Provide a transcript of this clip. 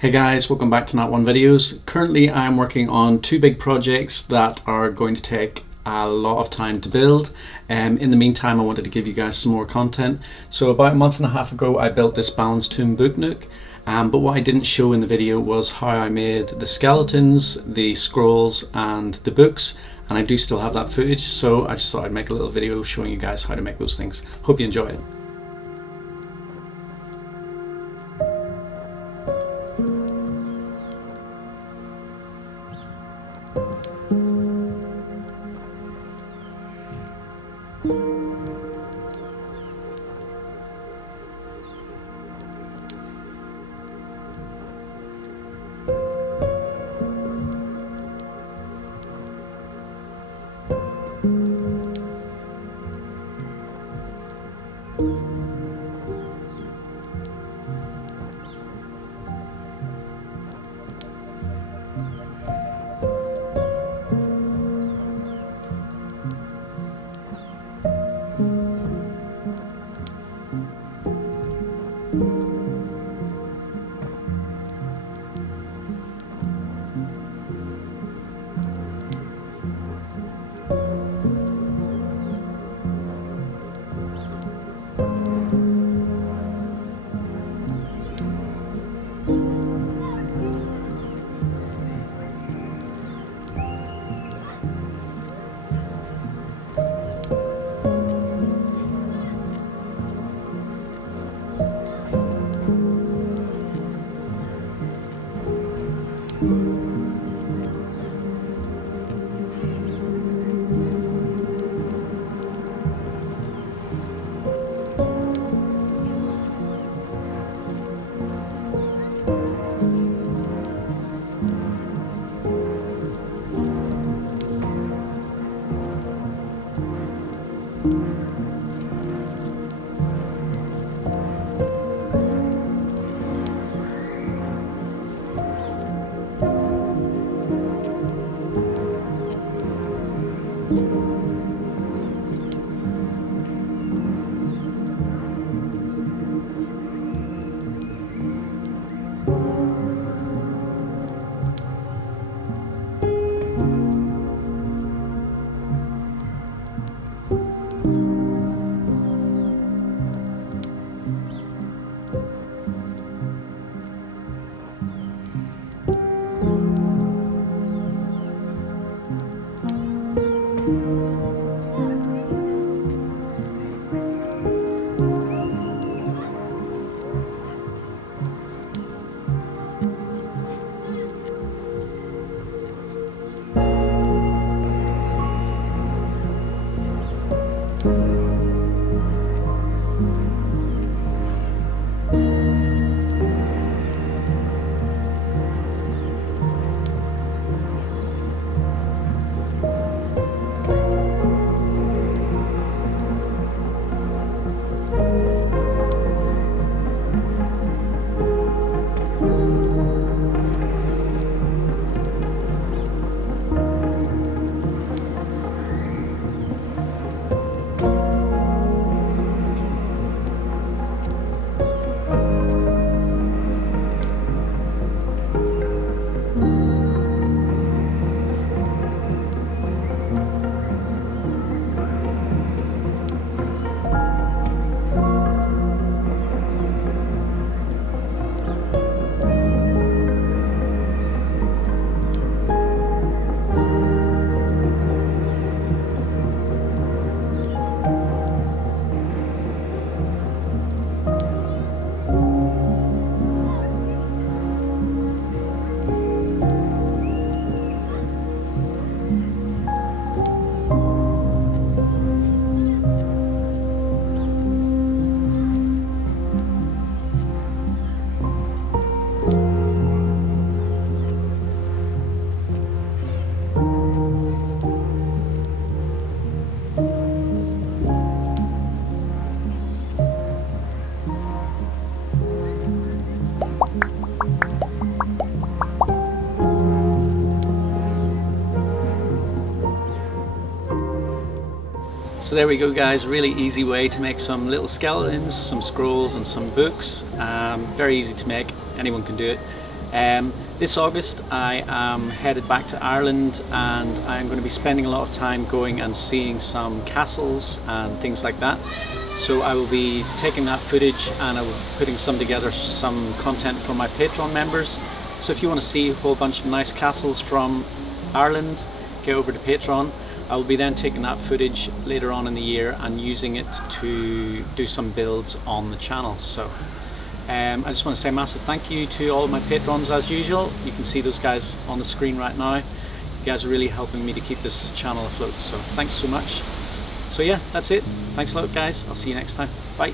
Hey guys, welcome back to Nat One Videos. Currently I'm working on two big projects that are going to take a lot of time to build. In the meantime, I wanted to give you guys some more content. So about a month and a half ago I built this Balins Book Nook, but what I didn't show in the video was how I made the skeletons, the scrolls and the books, and I do still have that footage, so I just thought I'd make a little video showing you guys how to make those things. Hope you enjoy it. So there we go guys, really easy way to make some little skeletons, some scrolls and some books. Very easy to make, anyone can do it. This August I am headed back to Ireland, and I'm going to be spending a lot of time going and seeing some castles and things like that. So I will be taking that footage and I will be putting some content for my Patreon members. So if you want to see a whole bunch of nice castles from Ireland, get over to Patreon. I will be then taking that footage later on in the year and using it to do some builds on the channel. So I just want to say a massive thank you to all of my patrons as usual. You can see those guys on the screen right now. You guys are really helping me to keep this channel afloat, so thanks so much. So yeah, that's it. Thanks a lot guys. I'll see you next time. Bye.